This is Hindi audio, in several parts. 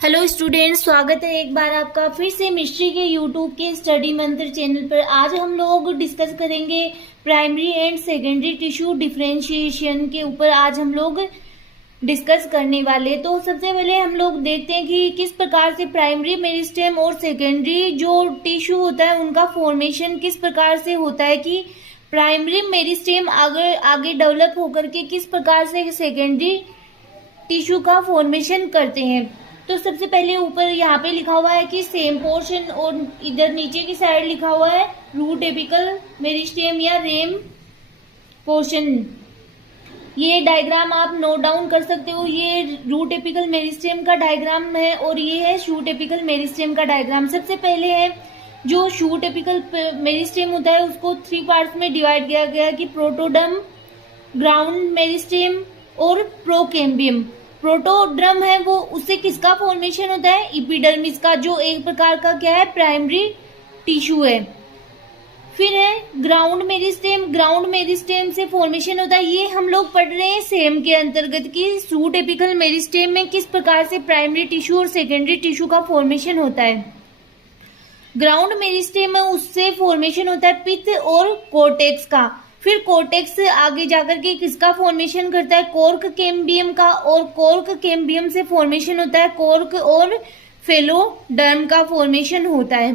हेलो स्टूडेंट्स, स्वागत है एक बार आपका फिर से मिस्ट्री के यूट्यूब के स्टडी मंत्र चैनल पर। आज हम लोग डिस्कस करेंगे primary and secondary tissue differentiation के ऊपर। आज हम लोग डिस्कस करने वाले। तो सबसे पहले हम लोग देखते हैं कि किस प्रकार से प्राइमरी मेरिस्टेम और सेकेंडरी जो टिश्यू होता है उनका फॉर्मेशन किस प्रकार से होता है, कि प्राइमरी मेरिस्टेम आगे डेवलप होकर के किस प्रकार से सेकेंडरी टिश्यू का फॉर्मेशन करते हैं। तो सबसे पहले ऊपर यहाँ पे लिखा हुआ है कि सेम पोर्शन, और इधर नीचे की साइड लिखा हुआ है रूट एपिकल मेरिस्टेम या रेम पोर्शन। ये डायग्राम आप नोट डाउन कर सकते हो। ये रूट एपिकल मेरिस्टेम का डायग्राम है और ये है शूट एपिकल मेरिस्टेम का डायग्राम। सबसे पहले है जो शूट एपिकल मेरिस्टेम होता है उसको 3 पार्ट्स में डिवाइड किया गया कि प्रोटोडर्म, ग्राउंड मेरिस्टेम और प्रोकेम्बियम। प्रोटोड्रम है वो, उससे किसका फॉर्मेशन होता है? इपिडर्मिस का, जो एक प्रकार का क्या है? प्राइमरी टिश्यू है। फिर है ग्राउंड मेरिस्टेम। ग्राउंड मेरिस्टेम से फॉर्मेशन होता है, ये हम लोग पढ़ रहे हैं सेम के अंतर्गत कि शूट एपिकल मेरिस्टेम में किस प्रकार से प्राइमरी टिश्यू और सेकेंडरी टिश्यू का फॉर्मेशन होता है। ग्राउंड मेरिस्टेम में उससे फॉर्मेशन होता है पित्त और कोर्टेक्स का। फिर कोर्टेक्स आगे जाकर के किसका फॉर्मेशन करता है? कॉर्क कैम्बियम का, और कॉर्क कैम्बियम से फॉर्मेशन होता है कॉर्क और फेलोडर्म का फॉर्मेशन होता है।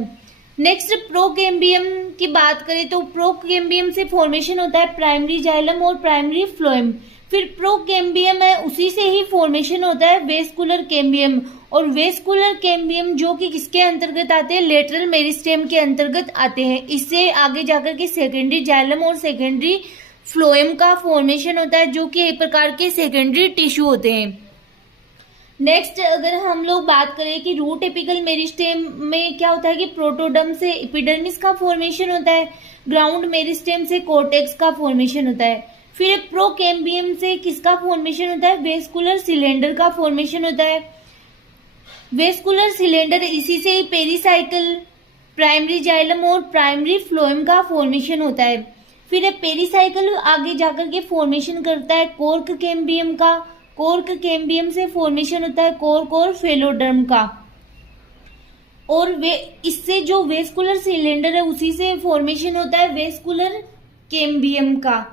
नेक्स्ट प्रोकेम्बियम की बात करें तो प्रोकेम्बियम से फॉर्मेशन होता है प्राइमरी जाइलम और प्राइमरी फ्लोएम। फिर प्रोकेम्बियम है उसी से ही फॉर्मेशन होता है वेस्कुलर कैम्बियम, और वेस्कुलर कैम्बियम जो कि किसके अंतर्गत आते हैं? लेटरल मेरिस्टेम के अंतर्गत आते हैं। इससे आगे जाकर के सेकेंडरी जाइलम और सेकेंडरी फ्लोएम का फॉर्मेशन होता है, जो कि एक प्रकार के सेकेंडरी टिश्यू होते हैं। नेक्स्ट अगर हम लोग बात करें कि रूट एपिकल मेरिस्टेम में क्या होता है कि प्रोटोडर्म से एपिडर्मिस का फॉर्मेशन होता है, ग्राउंड मेरिस्टेम से कोर्टेक्स का फॉर्मेशन होता है। फिर प्रोकेम्बियम से किसका फॉर्मेशन होता है? वेस्कुलर सिलेंडर का फॉर्मेशन होता है। वेस्कुलर सिलेंडर, इसी से ही पेरीसाइकल, प्राइमरी जाइलम और प्राइमरी फ्लोएम का फॉर्मेशन होता है। फिर पेरीसाइकल आगे जाकर के फॉर्मेशन करता है कॉर्क कैम्बियम का। कॉर्क कैम्बियम से फॉर्मेशन होता है कॉर्क और फेलोडर्म का, और वे इससे जो वेस्कुलर सिलेंडर है उसी से फॉर्मेशन होता है वेस्कुलर कैम्बियम का,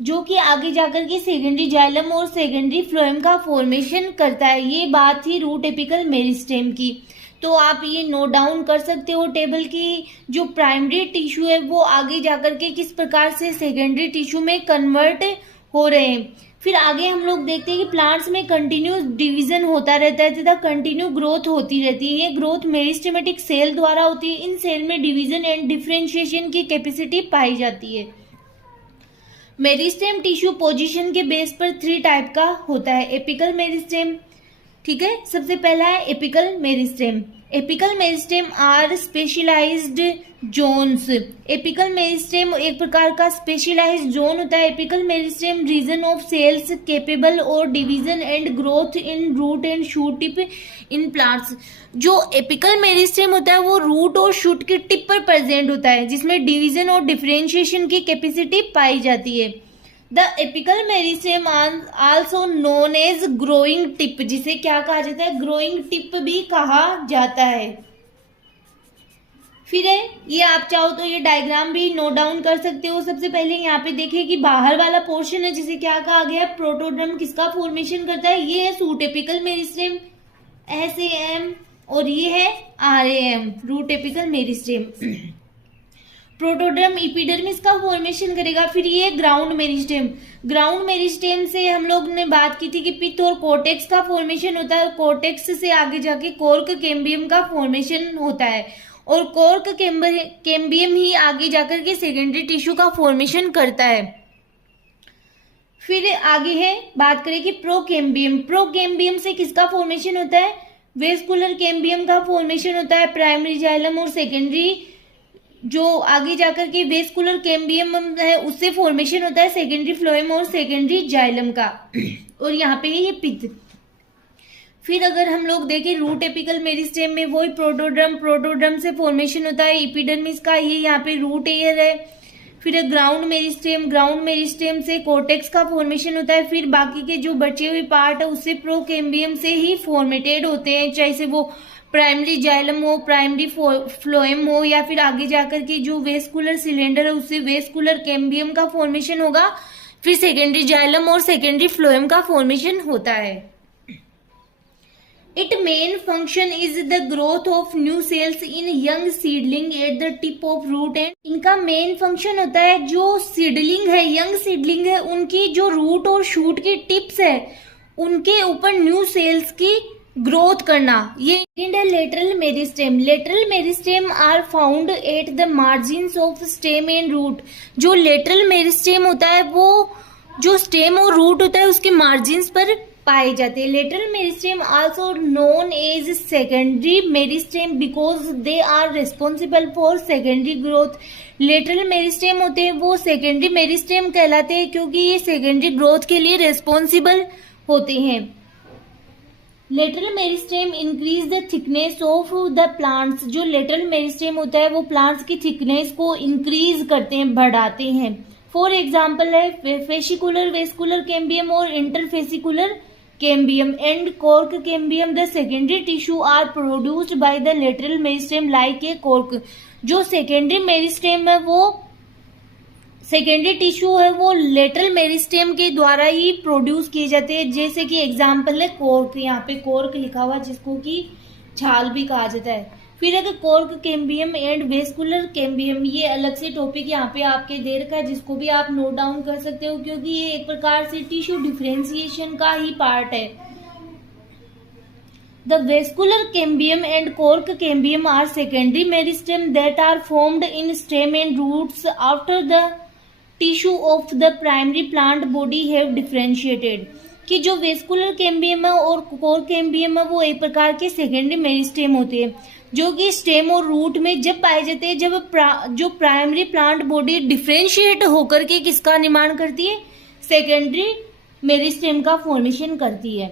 जो कि आगे जाकर के सेकेंडरी जाइलम और सेकेंडरी फ्लोएम का फॉर्मेशन करता है। ये बात थी रूट एपिकल मेरिस्टेम की। तो आप ये नोट डाउन कर सकते हो टेबल की जो प्राइमरी टिश्यू है वो आगे जाकर के किस प्रकार से सेकेंडरी टिश्यू में कन्वर्ट हो रहे हैं। फिर आगे हम लोग देखते हैं कि प्लांट्स में कंटिन्यूस डिवीजन होता रहता है तथा कंटिन्यू ग्रोथ होती रहती है। ये ग्रोथ मेरिस्टेमेटिक सेल द्वारा होती है। इन सेल में डिवीजन एंड डिफरेंशिएशन की कैपेसिटी पाई जाती है। मेरिस्टेम टिश्यू पोजीशन के बेस पर 3 टाइप का होता है। एपिकल मेरिस्टेम, ठीक है, सबसे पहला है apical meristem. Apical meristem are specialized zones. Apical meristem एक प्रकार का स्पेशलाइज्ड जोन होता है। Apical meristem region of cells capable और division and growth in root and shoot tip in plants. जो एपिकल मेरिस्टेम होता है वो रूट और शूट की टिप पर प्रेजेंट होता है, जिसमें डिवीजन और डिफरेंशिएशन की कैपेसिटी पाई जाती है। The apical meristem also known as growing tip, जिसे क्या कहा जाता है? ग्रोइंग टिप भी कहा जाता है। फिर है ये, आप चाहो तो ये डायग्राम भी नोट डाउन कर सकते हो। सबसे पहले यहाँ पे देखिए कि बाहर वाला पोर्शन है जिसे क्या कहा गया है? प्रोटोड्रम। किसका फॉर्मेशन करता है? ये है शूट एपिकल मेरिस्टेम SAM, और ये है RAM, root apical meristem. Protoderm epidermis का फॉर्मेशन करेगा। फिर ये ग्राउंड मेरिस्टेम। ग्राउंड मेरिस्टेम से हम लोग ने बात की थी कि पित्त और कोर्टेक्स का फॉर्मेशन होता है। कोर्टेक्स से आगे जाके कॉर्क कैम्बियम का फॉर्मेशन होता है, और कॉर्क कैम्बियम ही आगे जाकर के सेकेंडरी टिश्यू का फॉर्मेशन करता है। फिर आगे है बात करें कि प्रोकेम्बियम। प्रोकेम्बियम से किसका फॉर्मेशन होता है? वेस्कुलर कैम्बियम का फॉर्मेशन होता है। प्राइमरी जाइलम और सेकेंडरी जो आगे जाकर के वेस्कुलर कैम्बियम है उससे फॉर्मेशन होता है सेकेंडरी फ्लोएम और सेकेंडरी जाइलम का, और यहाँ पे है ये पित्त। फिर अगर हम लोग देखें रूट एपिकल मेरिस्टेम में वही प्रोटोड्रम से फॉर्मेशन होता है एपिडर्मिस का। ये यहाँ पे रूट एयर है। फिर ग्राउंड मेरिस्टेम से कोर्टेक्स का फॉर्मेशन होता है। फिर बाकी के जो बचे हुए पार्ट है उससे प्रोकेम्बियम से ही फॉर्मेटेड होते हैं, चाहे से वो प्राइमरी जाइलम हो, प्राइमरी फ्लोएम हो, या फिर आगे जाकर के जो वेस्कुलर सिलेंडर है उससे वेस्कुलर कैम्बियम का फॉर्मेशन होगा। फिर सेकेंडरी जाइलम और सेकेंडरी फ्लोएम का फॉर्मेशन होता है। Its main function is the growth of new cells in young seedling at the tip of root and इनका मेन फंक्शन होता है जो सीडलिंग है, यंग सीडलिंग है, उनकी जो रूट और शूट की टिप्स है उनके ऊपर न्यू सेल्स की ग्रोथ करना। ये lateral meristem are found at the margins of stem and root. जो लेटरल मेरिस्टेम होता है वो जो स्टेम और रूट होता है उसके मार्जिन्स पर पाए जाते हैं। Lateral meristem also known as secondary meristem because they are responsible for secondary growth. Lateral meristem होते हैं वो सेकेंडरी मेरिस्टेम कहलाते हैं क्योंकि ये सेकेंडरी ग्रोथ के लिए रिस्पॉन्सिबल होते हैं। Lateral meristem increase the thickness of the plants. जो लेटरल मेरिस्टेम होता है वो प्लांट्स की थिकनेस को इंक्रीज करते हैं, बढ़ाते हैं। फॉर एग्जाम्पल है फेसिकुलर वेस्कुलर कैम्बियम और interfascicular cambium and cork cambium. The secondary tissue are produced by the lateral meristem like a cork. जो सेकेंडरी मेरिस्टेम है वो सेकेंडरी टिश्यू है वो लेटरल मेरिस्टेम के द्वारा ही प्रोड्यूस किए जाते हैं। जैसे कि एग्जाम्पल है कॉर्क, यहाँ पे कॉर्क लिखा हुआ जिसको कि छाल भी कहा जाता है। फिर अगर cork cambium and vascular cambium, ये अलग से टॉपिक यहाँ पे आपके दे रखा है जिसको भी आप नोट डाउन कर सकते हो क्योंकि ये एक प्रकार से टिश्यू डिफरेंशिएशन का ही पार्ट है। The vascular cambium and cork cambium are secondary meristem that are formed in stem and roots after the tissue of the primary plant body have differentiated. कि जो वेस्कुलर कैम्बियम है और कॉर्क कैम्बियम है वो एक प्रकार के सेकेंडरी मेरिस्टेम होते हैं जो कि स्टेम और रूट में जब पाए जाते हैं जब जो प्राइमरी प्लांट बॉडी डिफरेंशिएट होकर के किसका निर्माण करती है, सेकेंडरी मेरिस्टेम का फॉर्मेशन करती है।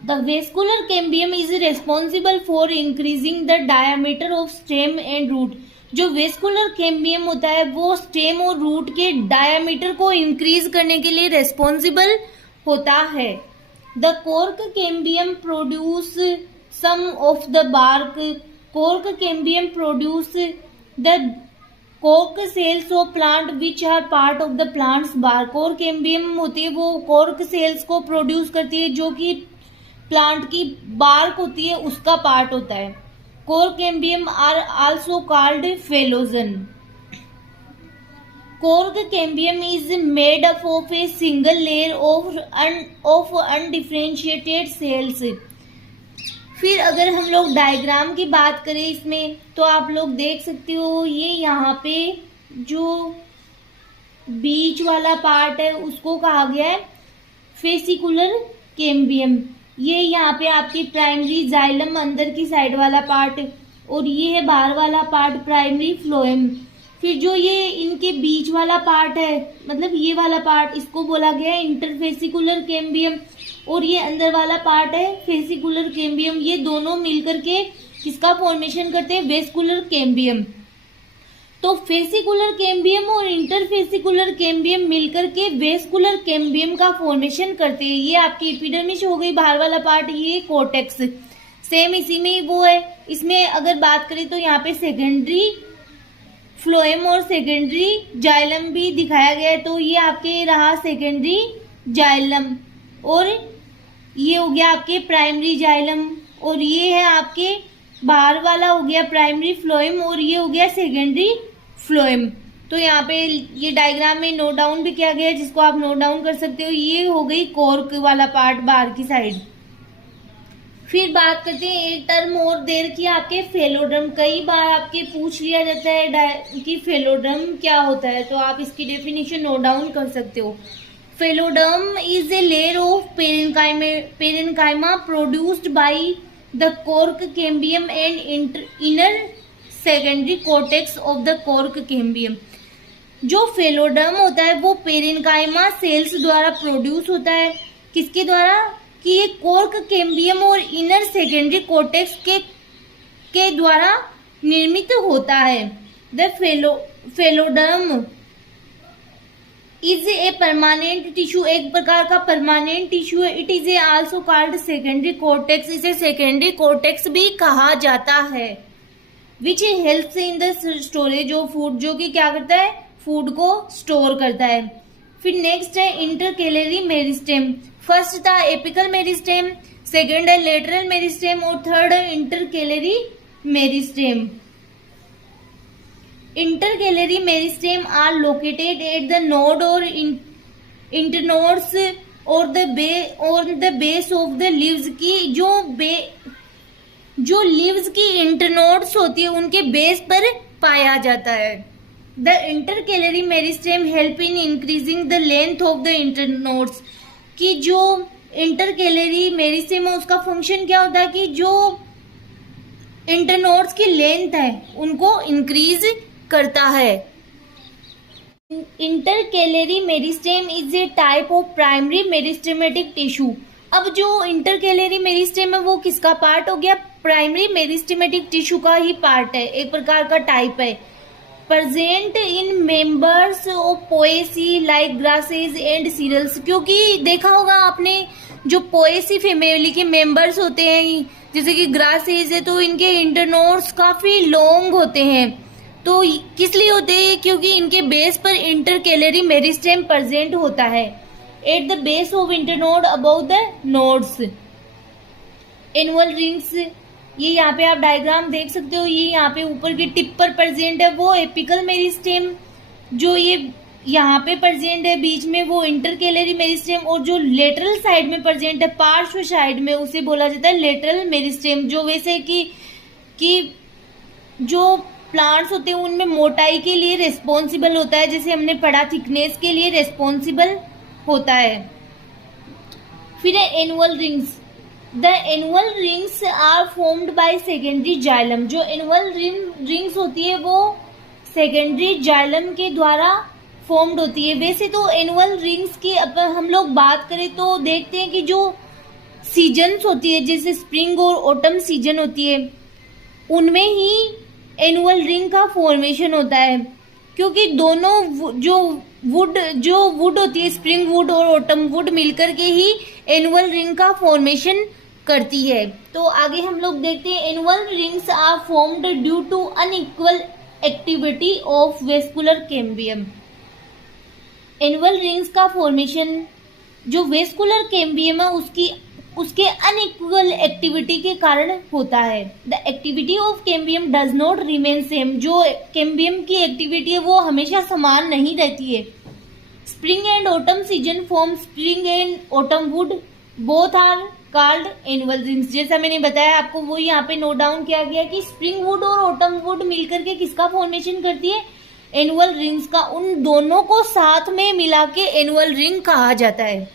The vascular cambium is responsible for increasing the diameter of stem and root. जो वेस्कुलर कैम्बियम होता है वो स्टेम और रूट के डायमीटर को इंक्रीज करने के लिए रिस्पॉन्सिबल होता है। The cork cambium produce some of the bark. Cork cambium produce the cork cells of plant which are part of the plant's bark. Cork cambium होती है वो cork cells को प्रोड्यूस करती है जो कि प्लांट की बार्क होती है उसका पार्ट होता है। Cork cambium are also called phloem. Cork cambium is made up of a single layer of undifferentiated cells. फिर अगर हम लोग डायग्राम की बात करें इसमें तो आप लोग देख सकते हो ये यहाँ पे जो बीच वाला पार्ट है उसको कहा गया है फेसिकुलर कैम्बियम। ये यहाँ पे आपकी प्राइमरी जाइलम अंदर की साइड वाला पार्ट और ये है बाहर वाला पार्ट प्राइमरी फ्लोएम। फिर जो ये इनके बीच वाला पार्ट है मतलब ये वाला पार्ट इसको बोला गया है इंटरफेसिकुलर कैम्बियम और ये अंदर वाला पार्ट है फेसिकुलर कैम्बियम। ये दोनों मिलकर के किसका फॉर्मेशन करते हैं, वेस्कुलर कैम्बियम। तो फेसिकुलर कैम्बियम और इंटरफेसिकुलर कैम्बियम मिलकर के वेस्कुलर कैम्बियम का फॉर्मेशन करते हैं। ये आपकी एपिडर्मिस हो गई बाहर वाला पार्ट, ये कोर्टेक्स सेम इसी में ही वो है। इसमें अगर बात करें तो यहाँ पे सेकेंडरी फ्लोएम और सेकेंडरी जाइलम भी दिखाया गया है। तो ये आपके रहा सेकेंडरी जाइलम और ये हो गया आपके प्राइमरी जाइलम और ये है आपके बाहर वाला हो गया प्राइमरी फ्लोएम और ये हो गया सेकेंडरी फ्लोएम। तो यहाँ पे ये डायग्राम में नोट डाउन भी किया गया है जिसको आप नोट डाउन कर सकते हो। ये हो गई कॉर्क वाला पार्ट बाहर की साइड। फिर बात करते हैं एक टर्म और देर की आपके फेलोड्रम। कई बार आपके पूछ लिया जाता है कि फेलोड्रम क्या होता है तो आप इसकी डेफिनेशन नोट डाउन कर सकते हो। Phelloderm is a layer of parenchyma produced by the cork cambium and inner secondary cortex of the cork cambium. जो फेलोडर्म होता है वो पेरेन्काइमा सेल्स द्वारा प्रोड्यूस होता है। किसके द्वारा कि ये कॉर्क कैम्बियम और इनर सेकेंडरी कॉर्टेक्स के द्वारा निर्मित होता है। The phelloderm is a permanent tissue, एक प्रकार का परमानेंट टिश्यू है। It is a also called secondary cortex, इसे सेकेंडरी कॉर्टेक्स भी कहा जाता है। Which helps in the storage of food, जो कि क्या करता है, फूड को स्टोर करता है। फिर नेक्स्ट है इंटरकेलरी मेरिस्टेम। फर्स्ट था एपिकल मेरिस्टेम, सेकेंड है लेटरल मेरिस्टेम और थर्ड है intercalary meristem. Intercalary meristem are located at the node or internodes or the base of the leaves की जो लीव्स की इंटरनोड्स होती है उनके बेस पर पाया जाता है। The intercalary meristem help in increasing the length of the internodes, कि जो इंटरकेलरी मेरिस्टेम है उसका फंक्शन क्या होता है कि जो इंटरनोड्स की लेंथ है उनको इंक्रीज करता है। Intercalary meristem is a type of primary meristematic tissue. अब जो इंटरकेलरी मेरिस्टेम है वो किसका पार्ट हो गया, प्राइमरी मेरिस्टेमेटिक टिश्यू का ही पार्ट है, एक प्रकार का टाइप है। Present in members of poaceae like grasses and cereals, क्योंकि देखा होगा आपने जो पोएसी फैमिली के मेंबर्स होते हैं जैसे कि ग्रासेस है तो इनके इंटरनोड्स काफी लॉन्ग होते हैं। तो किस लिए होते हैं, क्योंकि इनके बेस पर इंटरकेलरी मेरिस्टेम प्रेजेंट होता है at the base of internode about the nodes. Annual rings, ये यहाँ पे आप डायग्राम देख सकते हो, ये यहाँ पे ऊपर की टिप पर प्रेजेंट है वो एपिकल मेरिस्टेम, जो ये यहाँ पे प्रेजेंट है बीच में वो इंटरकेलरी मेरिस्टेम, और जो लेटरल साइड में प्रेजेंट है पार्श्व साइड में उसे बोला जाता है लेटरल मेरिस्टेम। जो वैसे कि जो प्लांट्स होते हैं उनमें मोटाई के लिए रेस्पॉन्सिबल होता है, जैसे हमने पढ़ा थिकनेस के लिए रेस्पॉन्सिबल होता है। फिर है annual rings. The annual rings are formed by secondary xylem, जो एनुअल रिंग्स होती है वो सेकेंडरी जाइलम के द्वारा फॉर्म्ड होती है। वैसे तो एनुअल रिंग्स की अब हम लोग बात करें तो देखते हैं कि जो सीजन्स होती है जैसे स्प्रिंग और ऑटम सीजन होती है उनमें ही एनुअल रिंग का फॉर्मेशन होता है, क्योंकि दोनों जो वुड होती है स्प्रिंग वुड और ऑटम वुड मिलकर के ही एनुअल रिंग का फॉर्मेशन करती है। तो आगे हम लोग देखते हैं annual rings are formed due to unequal activity of vascular cambium. Annual rings का फॉर्मेशन जो वेस्कुलर कैम्बियम है उसके अनइक्वल एक्टिविटी के कारण होता है। The activity of cambium does not remain same, जो कैम्बियम की एक्टिविटी है वो हमेशा समान नहीं रहती है। Spring and autumn season form spring and autumn wood both are called annual rings. जैसा मैंने बताया आपको वो यहाँ पे नोट डाउन किया गया कि स्प्रिंग वुड और ऑटम वुड मिलकर के किसका फॉर्मेशन करती है, एनुअल रिंग्स का। उन दोनों को साथ में मिला के एनुअल रिंग कहा जाता है।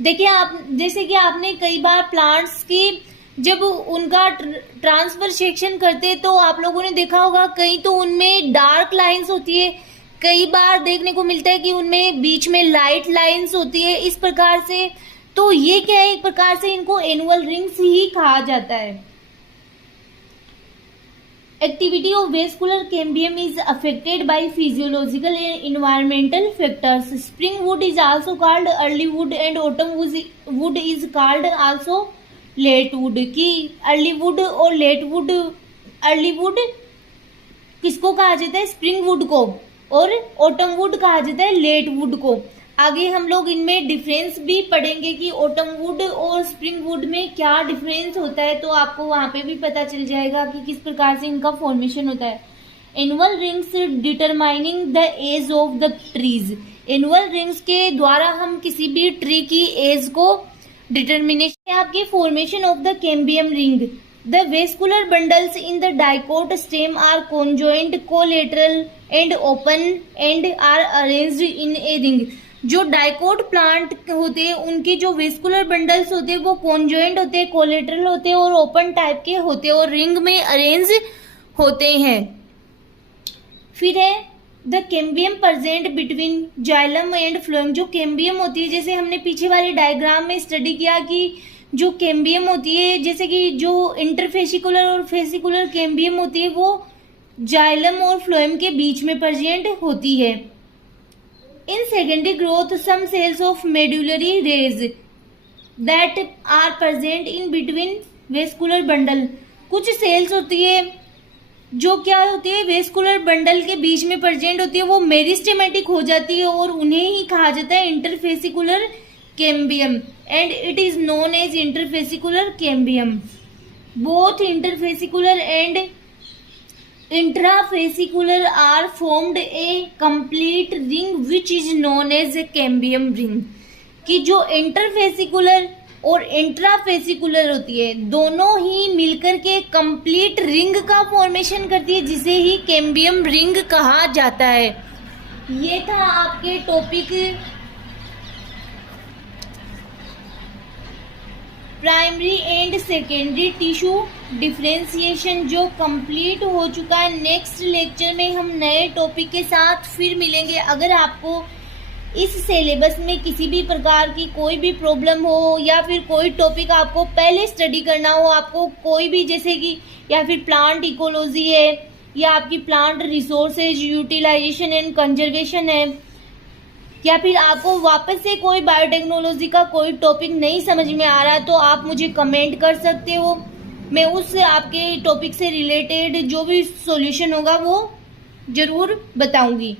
देखिए आप जैसे कि आपने कई बार प्लांट्स की जब उनका ट्रांसफर सेक्शन करते तो आप लोगों ने देखा होगा कहीं तो उनमें डार्क लाइंस होती है, कई बार देखने को मिलता है कि उनमें बीच में लाइट लाइंस होती है। इस प्रकार से तो ये क्या है, एक प्रकार से इनको एनुअल रिंग्स ही कहा जाता है। Activity of vascular cambium is affected by physiological and environmental factors. Spring wood is also called early wood and autumn wood is called also late wood। कि early wood और late wood, early wood किसको कहा जाता है, स्प्रिंग वुड को, और ऑटम वुड कहा जाता है लेट वुड को। आगे हम लोग इनमें डिफरेंस भी पढ़ेंगे कि ऑटम वुड और स्प्रिंग वुड में क्या डिफरेंस होता है, तो आपको वहां पे भी पता चल जाएगा कि किस प्रकार से इनका फॉर्मेशन होता है। Annual rings determining the age of the trees. Annual rings के द्वारा हम किसी भी ट्री की एज को डिटर्मिनेशन आपकी formation of the cambium ring. The vascular bundles in the dicot stem are conjoint collateral and open and are arranged in a ring. जो डाइकोट प्लांट होते हैं उनके जो वेस्कुलर बंडल्स होते हैं वो कॉन्जॉइंट होते हैं, कोलेटरल होते हैं और ओपन टाइप के होते हैं और रिंग में अरेंज होते हैं। फिर है the cambium present between xylem and phloem. जो कैम्बियम होती है जैसे हमने पीछे वाले डायग्राम में स्टडी किया कि जो कैम्बियम होती है जैसे कि जो इंटरफेसिकुलर और फेसिकुलर कैम्बियम होती है वो जाइलम और फ्लोएम के बीच में प्रेजेंट होती है। In secondary growth some cells of medullary rays that are present in between vascular bundle. कुछ सेल्स होती है जो क्या होती है, वेस्कुलर बंडल के बीच में प्रेजेंट होती है, वो मेरिस्टेमेटिक हो जाती है और उन्हें ही कहा जाता है interfascicular cambium and it is known as interfascicular cambium. Both interfascicular and intrafascicular are formed a complete ring which is known as a cambium ring. कि जो इंटरफेसिकुलर और इंट्राफेसिकुलर होती है दोनों ही मिलकर के कंप्लीट रिंग का फॉर्मेशन करती है जिसे ही कैम्बियम रिंग कहा जाता है। ये था आपके topic primary and secondary tissue differentiation जो कंप्लीट हो चुका है। नेक्स्ट लेक्चर में हम नए टॉपिक के साथ फिर मिलेंगे। अगर आपको इस सिलेबस में किसी भी प्रकार की कोई भी प्रॉब्लम हो या फिर कोई टॉपिक आपको पहले स्टडी करना हो, आपको कोई भी जैसे कि या फिर प्लांट इकोलॉजी है या आपकी plant resources utilisation and conservation है, या फिर आपको वापस से कोई बायोटेक्नोलॉजी का कोई टॉपिक नहीं समझ में आ रहा है तो आप मुझे कमेंट कर सकते हो। मैं उस आपके टॉपिक से रिलेटेड जो भी सॉल्यूशन होगा वो जरूर बताऊंगी।